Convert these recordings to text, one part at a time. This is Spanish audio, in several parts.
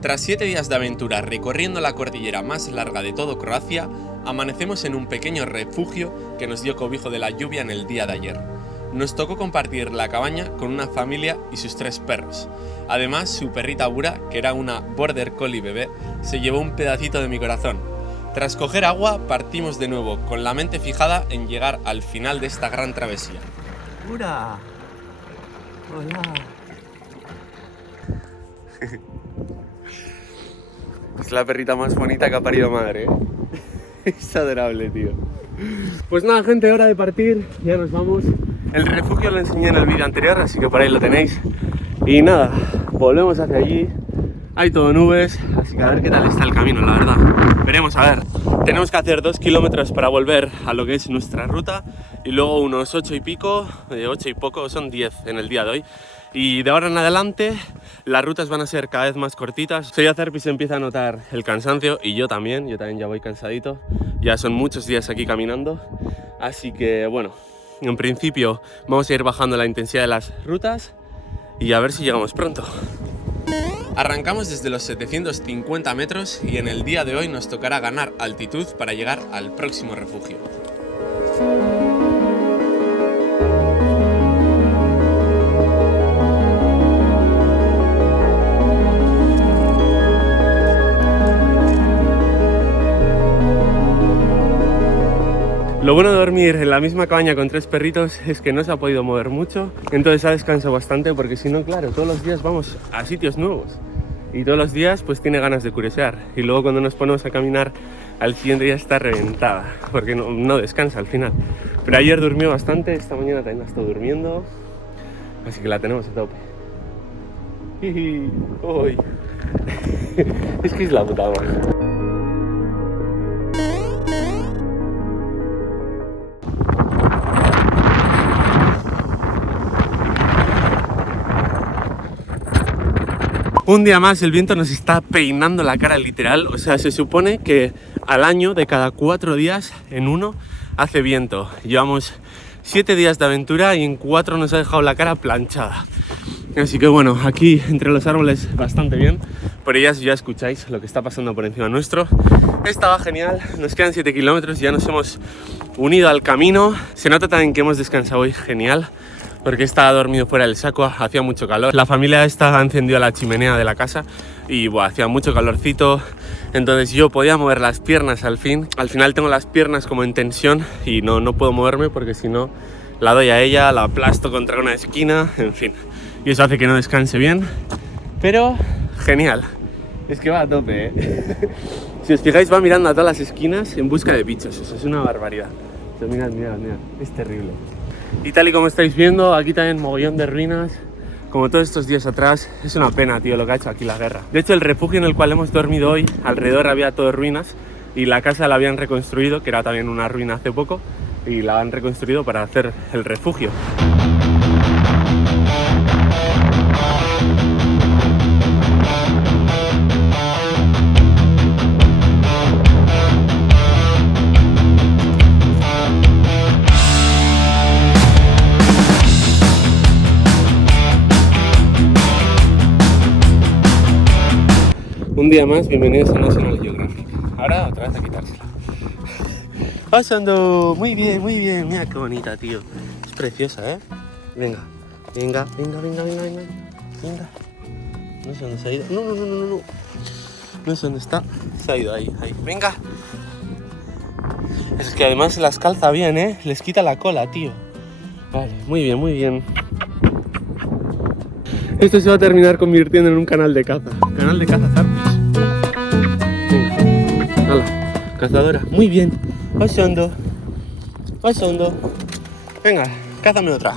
Tras 7 días de aventura recorriendo la cordillera más larga de todo Croacia, amanecemos en un pequeño refugio que nos dio cobijo de la lluvia en el día de ayer. Nos tocó compartir la cabaña con una familia y sus 3 perros. Además, su perrita Bura, que era una Border Collie bebé, se llevó un pedacito de mi corazón. Tras coger agua, partimos de nuevo, con la mente fijada en llegar al final de esta gran travesía. ¡Bura! ¡Hola! Es la perrita más bonita que ha parido madre, ¿eh? Es adorable, tío. Pues nada, gente, hora de partir, ya nos vamos. El refugio lo enseñé en el vídeo anterior, así que por ahí lo tenéis. Y nada, volvemos hacia allí. Hay todo nubes, así que a ver qué tal está el camino, la verdad. Veremos, a ver. Tenemos que hacer 2 kilómetros para volver a lo que es nuestra ruta. Y luego unos 8 y pico, 8 y poco, son 10 en el día de hoy. Y de ahora en adelante las rutas van a ser cada vez más cortitas. Soy Cerpi, se empieza a notar el cansancio y yo también ya voy cansadito. Ya son muchos días aquí caminando, así que bueno, en principio vamos a ir bajando la intensidad de las rutas y a ver si llegamos pronto. Arrancamos desde los 750 metros y en el día de hoy nos tocará ganar altitud para llegar al próximo refugio. Lo bueno de dormir en la misma cabaña con 3 perritos es que no se ha podido mover mucho, entonces ha descansado bastante porque si no, claro, todos los días vamos a sitios nuevos y todos los días pues tiene ganas de curiosear y luego cuando nos ponemos a caminar al siguiente día está reventada porque no descansa al final. Pero ayer durmió bastante, esta mañana también ha estado durmiendo, así que la tenemos a tope. ¡Uy! Es que es la puta madre. Un día más el viento nos está peinando la cara literal, o sea, se supone que al año de cada 4 días en uno hace viento. Llevamos 7 días de aventura y en 4 nos ha dejado la cara planchada. Así que bueno, aquí entre los árboles bastante bien, por ellas ya escucháis lo que está pasando por encima nuestro. Estaba genial, nos quedan 7 kilómetros, ya nos hemos unido al camino. Se nota también que hemos descansado hoy genial, porque estaba dormido fuera del saco, hacía mucho calor. La familia esta ha encendido la chimenea de la casa y hacía mucho calorcito, entonces yo podía mover las piernas al fin. Al final tengo las piernas como en tensión y no puedo moverme porque si no la doy a ella, la aplasto contra una esquina, en fin. Y eso hace que no descanse bien, pero genial. Es que va a tope, ¿eh? Si os fijáis va mirando a todas las esquinas en busca de bichos, eso es una barbaridad. O sea, mirad, es terrible. Y tal y como estáis viendo, aquí también mogollón de ruinas, como todos estos días atrás. Es una pena, tío, lo que ha hecho aquí la guerra. De hecho, el refugio en el cual hemos dormido hoy, alrededor había todo ruinas y la casa la habían reconstruido, que era también una ruina hace poco, y la han reconstruido para hacer el refugio. Un día más, bienvenidos a National Geographic. Ahora otra vez a quitársela. Pasando, muy bien, mira qué bonita, tío. Es preciosa, ¿eh? Venga. No sé dónde se ha ido. No. No sé dónde está. Se ha ido ahí. Venga. Es que además las calza bien, ¿eh? Les quita la cola, tío. Vale, muy bien. Esto se va a terminar convirtiendo en un canal de caza. Canal de caza Zarpis. Venga. Hala, cazadora. Muy bien. Pasando. Venga, cázame otra.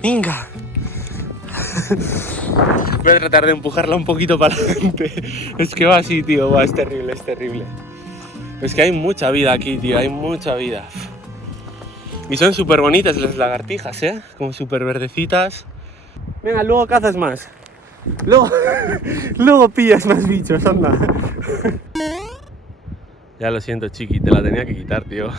Venga. Voy a tratar de empujarla un poquito para adelante. Es que va así, tío. Es terrible. Es que hay mucha vida aquí, tío. Hay mucha vida. Y son súper bonitas las lagartijas, ¿eh? Como súper verdecitas. Venga, luego cazas más. Luego pillas más bichos, anda. Ya lo siento, chiqui, te la tenía que quitar, tío.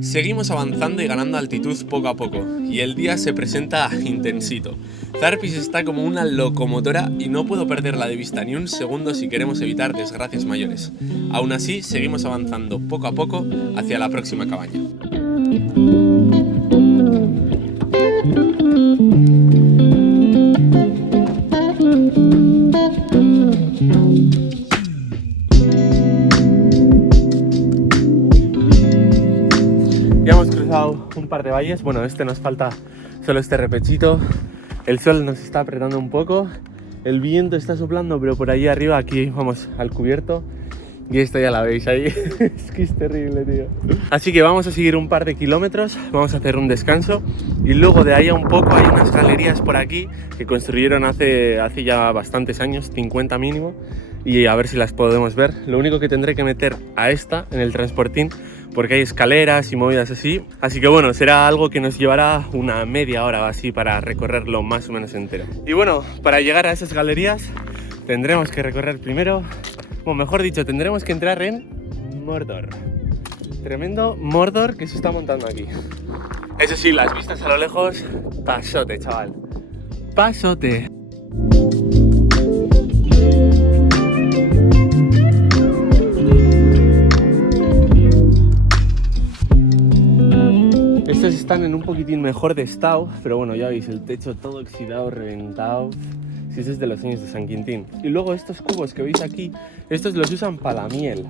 Seguimos avanzando y ganando altitud poco a poco, y el día se presenta intensito. Zarpis está como una locomotora y no puedo perderla de vista ni un segundo si queremos evitar desgracias mayores. Aún así, seguimos avanzando poco a poco hacia la próxima cabaña. Ya hemos cruzado un par de valles, bueno, nos falta solo este repechito. El sol nos está apretando un poco, el viento está soplando, pero por ahí arriba, aquí vamos al cubierto. Y esto ya la veis ahí, es que es terrible, tío. Así que vamos a seguir un par de kilómetros, vamos a hacer un descanso y luego de ahí a un poco hay unas galerías por aquí que construyeron hace ya bastantes años, 50 mínimo, y a ver si las podemos ver. Lo único que tendré que meter a esta en el transportín porque hay escaleras y movidas así. Así que bueno, será algo que nos llevará una media hora o así para recorrerlo más o menos entero. Y bueno, para llegar a esas galerías tendremos que recorrer primero, o mejor dicho, tendremos que entrar en Mordor. Tremendo Mordor que se está montando aquí. Eso sí, las vistas a lo lejos, pasote, chaval. Pasote. Estos están en un poquitín mejor de estado, pero bueno, ya veis, el techo todo oxidado, reventado. Si ese es de los años de San Quintín. Y luego estos cubos que veis aquí, estos los usan para la miel.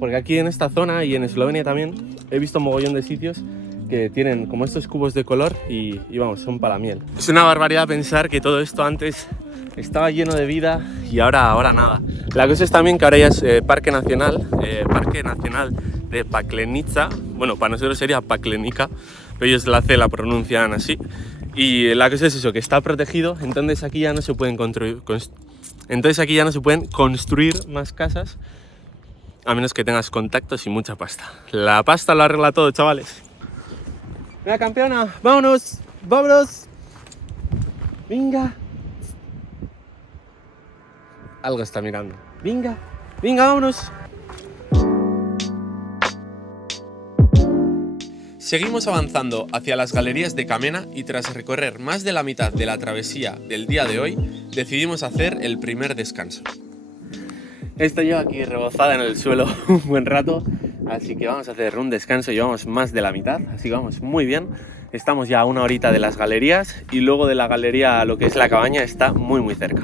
Porque aquí en esta zona y en Eslovenia también he visto un mogollón de sitios que tienen como estos cubos de color y vamos, son para la miel. Es una barbaridad pensar que todo esto antes estaba lleno de vida y ahora nada. La cosa es también que ahora ya es Parque Nacional de Paklenica. Bueno, para nosotros sería Paklenica, pero ellos la C la pronuncian así. Y la cosa es eso, que está protegido, entonces aquí ya no se pueden construir más casas, a menos que tengas contactos y mucha pasta. La pasta lo arregla todo, chavales. Venga, campeona, vámonos, vámonos. Venga. Algo está mirando. Venga, venga, vámonos. Seguimos avanzando hacia las galerías de Camena y tras recorrer más de la mitad de la travesía del día de hoy, decidimos hacer el primer descanso. Estoy yo aquí rebozada en el suelo un buen rato, así que vamos a hacer un descanso, llevamos más de la mitad, así que vamos muy bien. Estamos ya a una horita de las galerías y luego de la galería a lo que es la cabaña está muy cerca.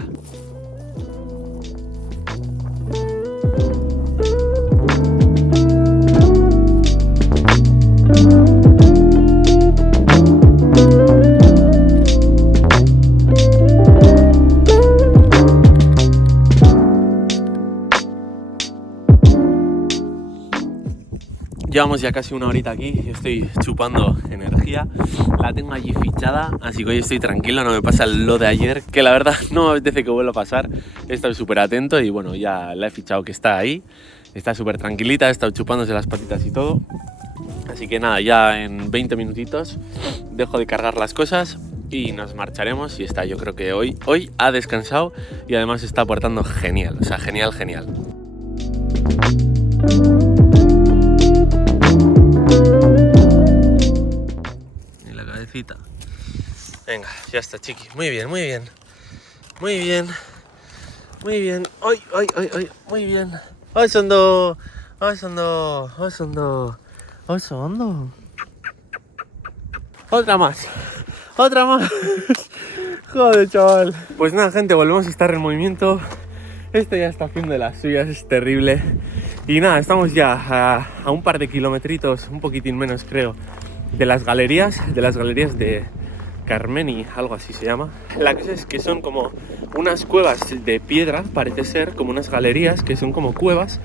Llevamos ya casi una horita aquí, yo estoy chupando energía, la tengo allí fichada, así que hoy estoy tranquilo, no me pasa lo de ayer, que la verdad no me apetece que vuelva a pasar. He estado súper atento y bueno, ya la he fichado que está ahí, está súper tranquilita, he estado chupándose las patitas y todo. Así que nada, ya en 20 minutitos dejo de cargar las cosas y nos marcharemos y está, yo creo que hoy ha descansado y además se está portando genial, o sea, genial. Venga, ya está, chiqui. Muy bien. ¡Ay! Muy bien. Osondo. Otra más. Joder, chaval. Pues nada, gente, volvemos a estar en movimiento. Esto ya está haciendo de las suyas, es terrible. Y nada, estamos ya a un par de kilometritos, un poquitín menos creo, de las galerías de Carmeni, algo así se llama. La cosa es que son como unas cuevas de piedra, parece ser, como unas galerías que son como cuevas,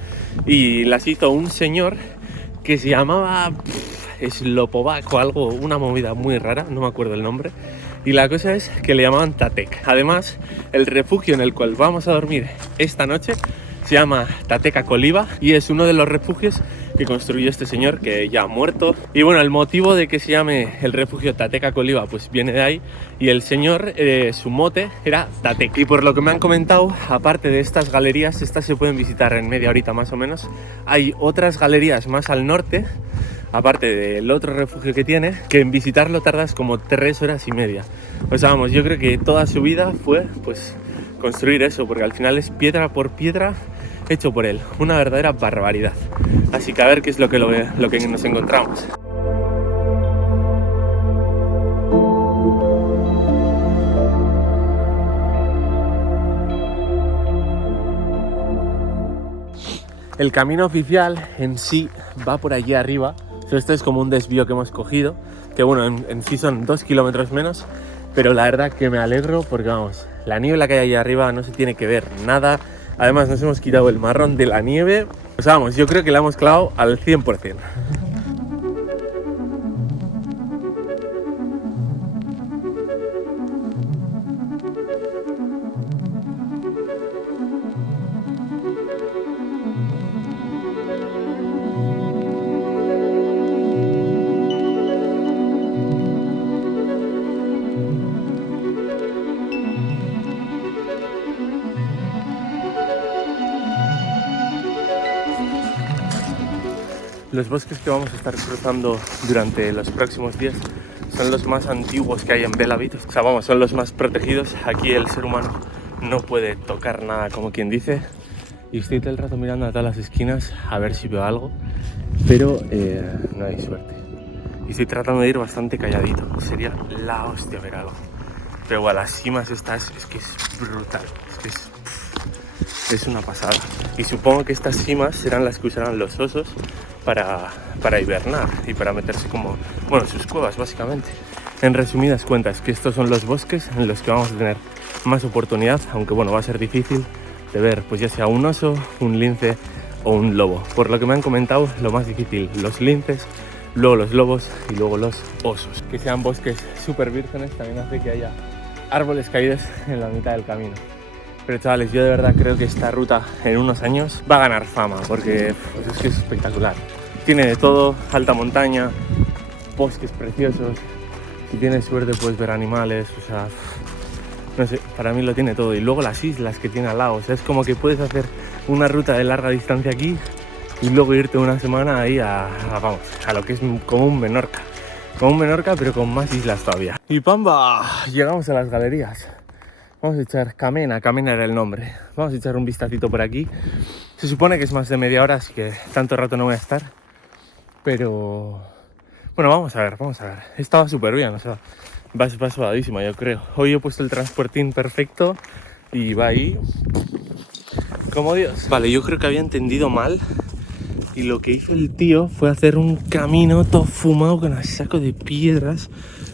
y las hizo un señor que se llamaba Slopovac o algo, una movida muy rara, no me acuerdo el nombre. Y la cosa es que le llamaban Tatek. Además, el refugio en el cual vamos a dormir esta noche se llama Tateka Koliva y es uno de los refugios que construyó este señor que ya ha muerto. Y bueno, el motivo de que se llame el refugio Tateka Koliva pues viene de ahí, y el señor, su mote era Tatek. Y por lo que me han comentado, aparte de estas galerías, estas se pueden visitar en media horita más o menos, hay otras galerías más al norte, aparte del otro refugio que tiene, que en visitarlo tardas como 3 horas y media. O sea, vamos, yo creo que toda su vida fue pues construir eso, porque al final es piedra por piedra hecho por él, una verdadera barbaridad. Así que a ver qué es lo que nos encontramos. El camino oficial en sí va por allí arriba. Esto es como un desvío que hemos cogido, que bueno, en sí son 2 kilómetros menos, pero la verdad que me alegro porque vamos, la niebla que hay allí arriba no se tiene que ver nada. Además nos hemos quitado el marrón de la nieve. O sea, vamos, yo creo que la hemos clavado al 100%. Los bosques que vamos a estar cruzando durante los próximos días son los más antiguos que hay en Belavit. O sea, vamos, son los más protegidos. Aquí el ser humano no puede tocar nada, como quien dice. Y estoy todo el rato mirando a todas las esquinas a ver si veo algo, pero no hay suerte. Y estoy tratando de ir bastante calladito. Sería la hostia ver algo. Pero bueno, las cimas estas es que es brutal. Es una pasada. Y supongo que estas cimas serán las que usarán los osos para hibernar y para meterse como, bueno, sus cuevas básicamente. En resumidas cuentas, que estos son los bosques en los que vamos a tener más oportunidad, aunque bueno, va a ser difícil de ver pues ya sea un oso, un lince o un lobo. Por lo que me han comentado, lo más difícil, los linces, luego los lobos y luego los osos. Que sean bosques súper vírgenes también hace que haya árboles caídos en la mitad del camino. Pero chavales, yo de verdad creo que esta ruta en unos años va a ganar fama, porque pues, es que es espectacular. Tiene de todo, alta montaña, bosques preciosos. Si tienes suerte puedes ver animales, o sea, no sé, para mí lo tiene todo. Y luego las islas que tiene al lado, o sea, es como que puedes hacer una ruta de larga distancia aquí y luego irte una semana ahí a lo que es como un Menorca. Como un Menorca, pero con más islas todavía. Y ¡pamba! Llegamos a las galerías. Vamos a echar Camena era el nombre. Vamos a echar un vistacito por aquí. Se supone que es más de media hora, así que tanto rato no voy a estar. Pero bueno, vamos a ver. Estaba súper bien, o sea, va suavadísima, yo creo. Hoy he puesto el transportín perfecto y va ahí como Dios. Vale, yo creo que había entendido mal. Y lo que hizo el tío fue hacer un camino todo fumado con el saco de piedras.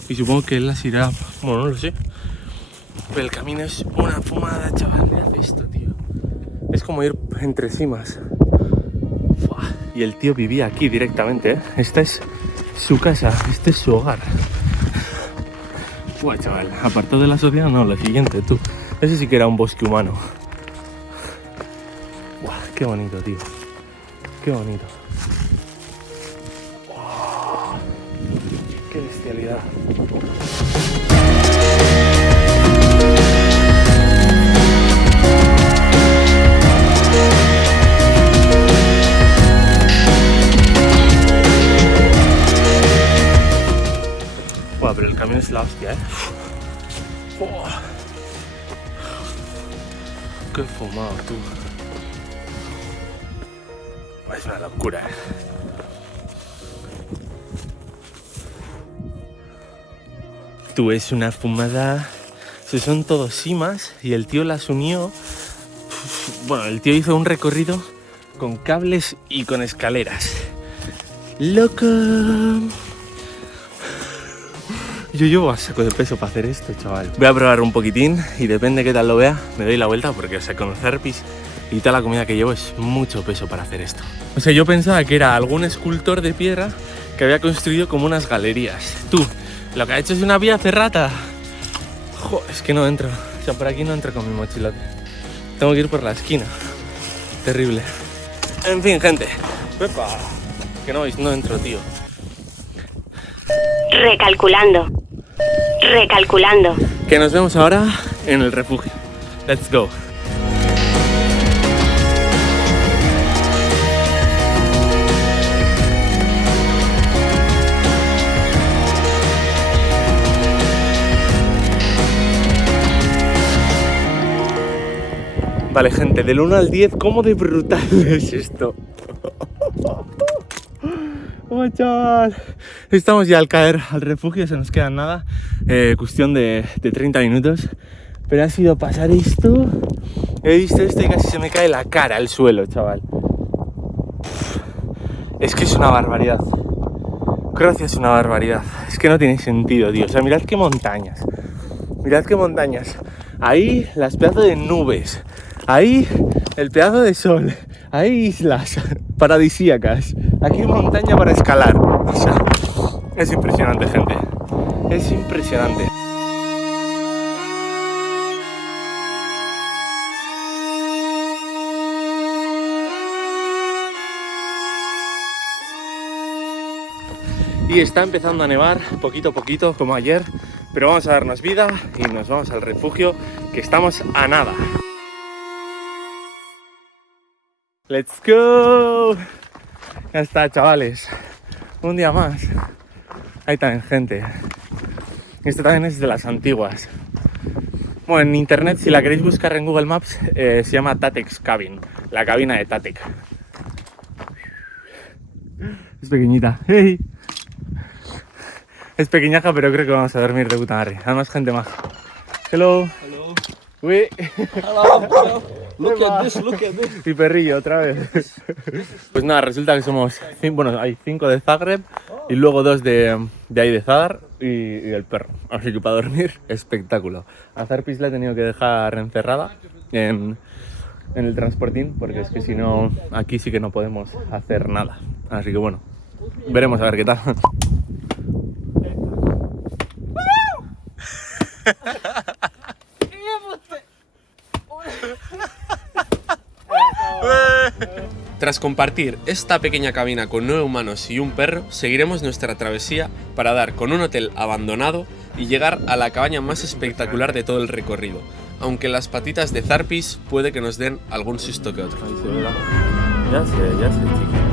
Y supongo que él las irá, bueno, no lo sé. Pero el camino es una fumada, chaval. Mira esto, tío. Es como ir entre cimas. Buah. Y el tío vivía aquí directamente, ¿eh? Esta es su casa, este es su hogar. Buah, chaval. Apartado de la sociedad, no, lo siguiente, tú. Ese sí que era un bosque humano. Buah, qué bonito, tío. Qué bonito. Buah, qué bestialidad. Pero el camino es la hostia, ¿eh? Oh. Qué fumado, tú. Es una locura, ¿eh? Tú, es una fumada. Son todos cimas y el tío las unió. Bueno, el tío hizo un recorrido con cables y con escaleras. ¡Loco! Yo llevo a saco de peso para hacer esto, chaval. Voy a probar un poquitín y depende de qué tal lo vea, me doy la vuelta porque, o sea, con Herpes y toda la comida que llevo es mucho peso para hacer esto. O sea, yo pensaba que era algún escultor de piedra que había construido como unas galerías. Tú, lo que ha hecho es una vía ferrata. Jo, es que no entro. O sea, por aquí no entro con mi mochilote. Tengo que ir por la esquina. Terrible. En fin, gente. ¡Epa! Que no veis, no entro, tío. Recalculando. Que nos vemos ahora en el refugio. Let's go. Vale, gente, del 1 al 10, ¿cómo de brutal es esto? ¡Oh, chaval! Estamos ya al caer al refugio, se nos queda nada. Cuestión de 30 minutos. Pero ha sido pasar esto. He visto esto y casi se me cae la cara al suelo, chaval. Es que es una barbaridad. Croacia es una barbaridad. Es que no tiene sentido, tío. O sea, mirad qué montañas. Mirad qué montañas. Ahí las pedazos de nubes. Ahí el pedazo de sol. Ahí islas paradisíacas. Aquí montaña para escalar. O sea, es impresionante, gente. Es impresionante. Y está empezando a nevar poquito a poquito, como ayer. Pero vamos a darnos vida y nos vamos al refugio, que estamos a nada. ¡Let's go! Ya está, chavales. Un día más. Hay también gente. Este también es de las antiguas. Bueno, en internet, si la queréis buscar en Google Maps, se llama Tatek's Cabin. La cabina de Tatek. Es pequeñita. ¡Hey! Es pequeñaja, pero creo que vamos a dormir de puta madre. Además, gente maja. Hello. Hello. Uy. Hello. Look at this. Mi perrillo, otra vez. Pues nada, resulta que somos... Bueno, hay 5 de Zagreb y luego 2 de ahí de Zadar y el perro. Así que para dormir, espectáculo. A Zarpis la he tenido que dejar encerrada en el transportín, porque es que si no, aquí sí que no podemos hacer nada. Así que bueno, veremos a ver qué tal. Tras compartir esta pequeña cabina con 9 humanos y un perro, seguiremos nuestra travesía para dar con un hotel abandonado y llegar a la cabaña más espectacular de todo el recorrido, aunque las patitas de Zarpis puede que nos den algún susto que otro. Ya sé, chiqui.